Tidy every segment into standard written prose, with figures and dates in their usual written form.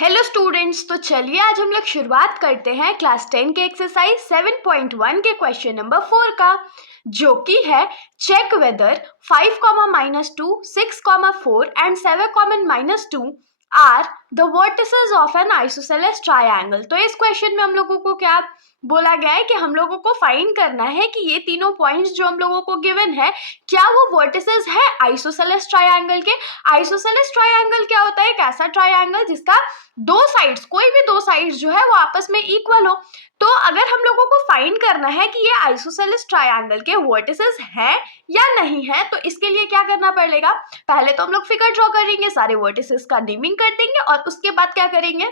Hello students, तो चलिए आज हम लोग शुरुआत करते हैं क्लास 10 के एक्सरसाइज 7.1 के क्वेश्चन नंबर 4 का, जो कि है check whether 5, -2, 6, 4 and 7, -2 are the vertices of an isosceles triangle. तो इस क्वेश्चन में हम लोगों को क्या बोला गया है कि हम लोगों को फाइंड करना है कि ये तीनों पॉइंट्स जो हम लोगों को गिवन है क्या वो वर्टिसेस है आइसोसेलेस ट्रायंगल के। आइसोसेलेस ट्रायंगल क्या होता है? एक ऐसा ट्रायंगल जिसका दो साइड्स, कोई भी दो साइड्स जो है वो आपस में इक्वल हो। तो अगर हम लोगों को फाइंड करना है कि ये आइसोसेलेस ट्रायंगल के वर्टिसेस हैं या नहीं है, तो इसके लिए क्या करना पड़ेगा? पहले तो हम लोग फिगर ड्रॉ करेंगे, सारे वर्टिसेस का नेमिंग कर देंगे और उसके बाद क्या करेंगे,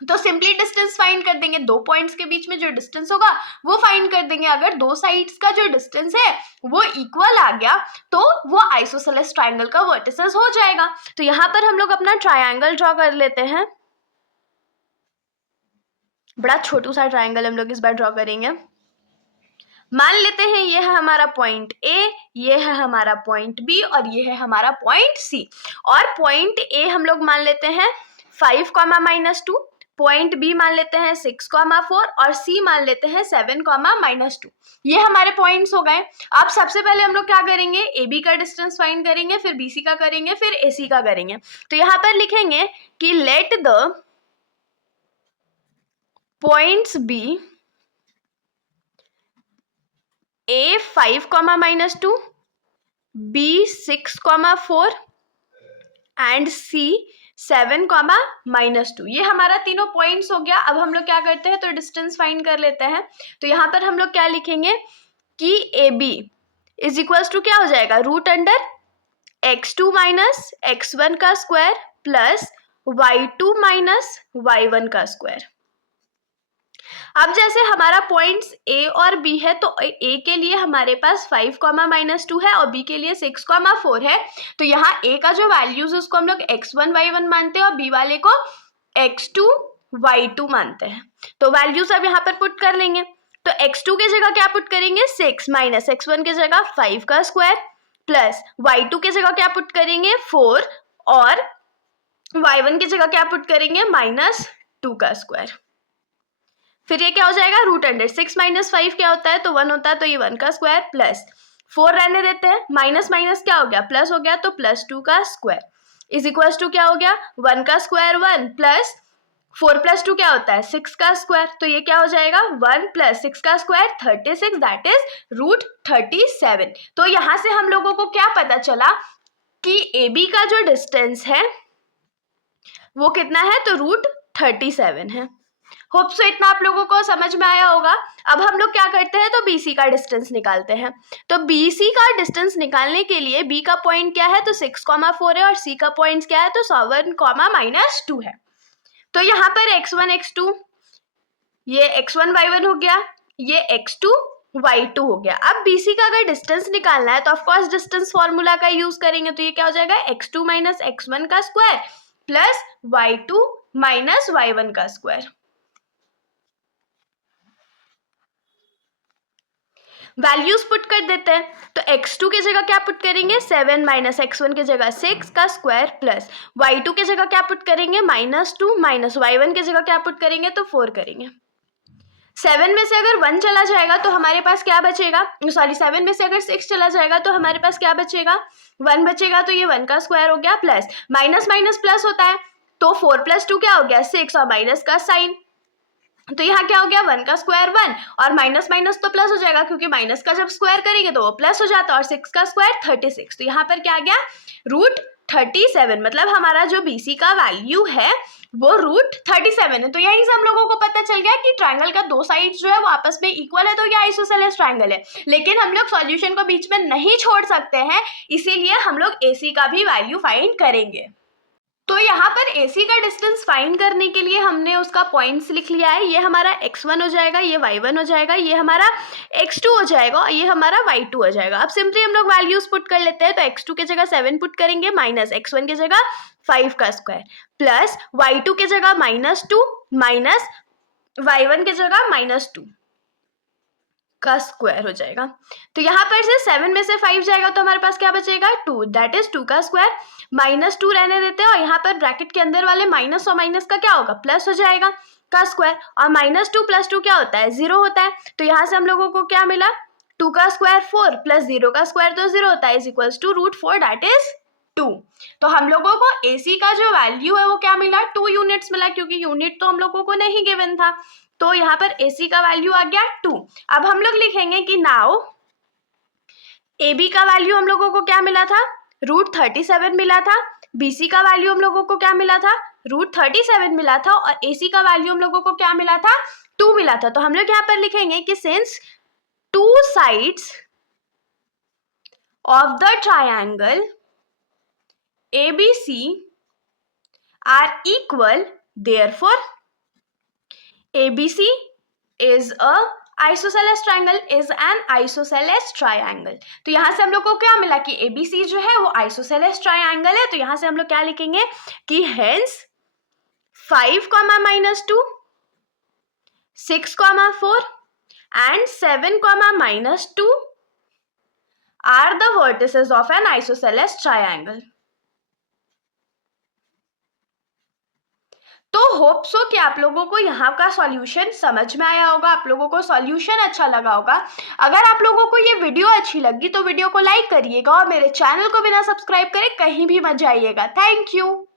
तो सिंपली डिस्टेंस फाइंड कर देंगे। दो पॉइंट्स के बीच में जो डिस्टेंस होगा वो फाइंड कर देंगे। अगर दो साइड्स का जो डिस्टेंस है वो इक्वल आ गया तो वो आइसोसेलेस ट्रायंगल का वर्टिसेस हो जाएगा। तो यहाँ पर हम लोग अपना ट्रायंगल ड्रॉ कर लेते हैं। बड़ा छोटू सा ट्रायंगल हम लोग इस बार ड्रॉ करेंगे। मान लेते हैं ये है हमारा पॉइंट ए, ये है हमारा पॉइंट बी और ये है हमारा पॉइंट सी। और पॉइंट ए हम लोग मान लेते हैं 5, -2, पॉइंट बी मान लेते हैं 6, 4 और सी मान लेते हैं 7, -2। ये हमारे पॉइंट्स हो गए। अब सबसे पहले हम लोग क्या करेंगे, ए बी का डिस्टेंस फाइंड करेंगे, फिर बी सी का करेंगे, फिर ए सी का करेंगे। तो यहाँ पर लिखेंगे कि let the points be A 5, -2, B 6, 4 and C 7, -2। ये हमारा तीनों पॉइंट्स हो गया। अब हम लोग क्या करते हैं, तो डिस्टेंस फाइंड कर लेते हैं। तो यहाँ पर हम लोग क्या लिखेंगे कि AB इज इक्वल्स टू क्या हो जाएगा, √x2 - x1 का स्क्वायर प्लस y2 - y1 का स्क्वायर। अब जैसे हमारा पॉइंट्स ए और बी है, तो ए के लिए हमारे पास 5, -2 है और बी के लिए 6, 4 है। तो यहाँ ए का जो वैल्यूज है उसको हम लोग x1, y1 मानते हैं और बी वाले को x2, y2 मानते हैं। तो वैल्यूज अब यहाँ पर पुट कर लेंगे। तो x2 की जगह क्या पुट करेंगे, 6 - x1 की जगह 5 का स्क्वायर प्लस y2 की जगह क्या पुट करेंगे, 4 और y1 की जगह क्या पुट करेंगे, -2 का स्क्वायर। फिर ये क्या हो जाएगा, √6 - 5 क्या होता है, तो 1 होता है, तो ये 1 का स्क्वायर प्लस 4 रहने देते हैं, माइनस माइनस क्या हो गया, प्लस हो गया, तो +2 का स्क्वायर इज इक्वल टू क्या हो गया, 1 का स्क्वायर 1 प्लस 4 + 2 क्या होता है, 6 का स्क्वायर। तो ये क्या हो जाएगा, 1 + 6 का स्क्वायर 36, दैट इज √37। तो यहाँ से हम लोगों को क्या पता चला कि ए बी का जो डिस्टेंस है वो कितना है, तो √37 है। होप सो इतना आप लोगों को समझ में आया होगा। अब हम लोग क्या करते हैं, तो BC का डिस्टेंस निकालते हैं। तो BC का डिस्टेंस निकालने के लिए B का पॉइंट क्या है, तो 6, 4 है और C का पॉइंट क्या है, तो 7, -2 है। तो यहाँ पर x1, x2, ये x1, y1 हो गया, ये x2, y2 हो गया। अब BC का अगर डिस्टेंस निकालना है तो ऑफकोर्स डिस्टेंस फॉर्मूला का यूज करेंगे। तो ये क्या हो जाएगा, x2 - x1 का स्क्वायर प्लस y2 - y1 का स्क्वायर। वैल्यूज पुट कर देते हैं। तो x2 की जगह क्या पुट करेंगे, 7 - x1 की जगह 6 का स्क्वायर प्लस y2 की जगह क्या पुट करेंगे, -2 - y1 की जगह क्या पुट करेंगे, तो 4 करेंगे। 7 में से अगर 1 चला जाएगा तो हमारे पास क्या बचेगा, सॉरी 7 में से अगर 6 चला जाएगा तो हमारे पास क्या बचेगा, 1 बचेगा। तो ये 1 का स्क्वायर हो गया प्लस माइनस माइनस प्लस होता है, तो 4 + 2 क्या हो गया, 6 और माइनस का साइन। तो यहाँ क्या हो गया, 1 का स्क्वायर 1 और माइनस माइनस तो प्लस हो जाएगा, क्योंकि माइनस का जब स्क्वायर करेंगे तो वो प्लस हो जाता है, और 6 का स्क्वायर 36। तो यहाँ पर क्या आ गया, √37। मतलब हमारा जो BC का वैल्यू है वो √37 है। तो यहीं से हम लोगों को पता चल गया कि ट्रायंगल का दो साइड्स जो है वो आपस में इक्वल है, तो ये आइसोसेलेस ट्रायंगल है। लेकिन हम लोग सॉल्यूशन को बीच में नहीं छोड़ सकते हैं, इसीलिए हम लोग AC का भी वैल्यू फाइंड करेंगे। तो यहाँ पर AC का डिस्टेंस फाइंड करने के लिए हमने उसका पॉइंट्स लिख लिया है। ये हमारा x1 हो जाएगा, ये y1 हो जाएगा, ये हमारा x2 हो जाएगा और ये हमारा y2 हो जाएगा। अब सिंपली हम लोग वैल्यूज पुट कर लेते हैं। तो x2 की जगह 7 पुट करेंगे, माइनस x1 की जगह 5 का स्क्वायर प्लस y2 की जगह -2 माइनस y1 की जगह -2। का स्क्वायर हो जाएगा। तो यहाँ पर से 7 में से 5 जाएगा तो हमारे पास क्या बचेगा 2, दैट इज 2 का स्क्वायर। -2 रहने देते हैं और यहाँ पर ब्रैकेट के अंदर वाले माइनस और माइनस का क्या होगा प्लस हो जाएगा का स्क्वायर, और -2 + 2 क्या होता है 0 होता है। तो यहाँ से हम लोगों को क्या मिला 2 का स्क्वायर 4 प्लस 0 का स्क्वायर तो 0 होता है is equals to √4 that is 2। तो हम लोगों को AC का जो वैल्यू है वो क्या मिला 2 यूनिट्स मिला, क्योंकि यूनिट तो हम लोगों को नहीं गिवन था। तो यहाँ पर AC का वैल्यू आ गया 2। अब हम लोग लिखेंगे कि नाउ AB का वैल्यू हम लोगों को क्या मिला था √37 मिला था, BC का वैल्यू हम लोगों को क्या मिला था √37 मिला था, और AC का वैल्यू हम लोगों को क्या मिला था 2 मिला था। तो हम लोग यहाँ पर लिखेंगे कि since 2 sides of the triangle ABC are equal, therefore ABC is a isosceles triangle is an isosceles triangle। तो यहाँ से हम लोग को क्या मिला कि ABC जो है वो isosceles triangle है। तो यहाँ से हम लोग क्या लिखेंगे कि hence 5, -2, 6, 4 and 7, -2 are the vertices of an isosceles triangle। तो होप सो कि आप लोगों को यहाँ का सॉल्यूशन समझ में आया होगा, आप लोगों को सॉल्यूशन अच्छा लगा होगा। अगर आप लोगों को ये वीडियो अच्छी लगी तो वीडियो को लाइक करिएगा और मेरे चैनल को बिना सब्सक्राइब करे कहीं भी मत जाइएगा। Thank you.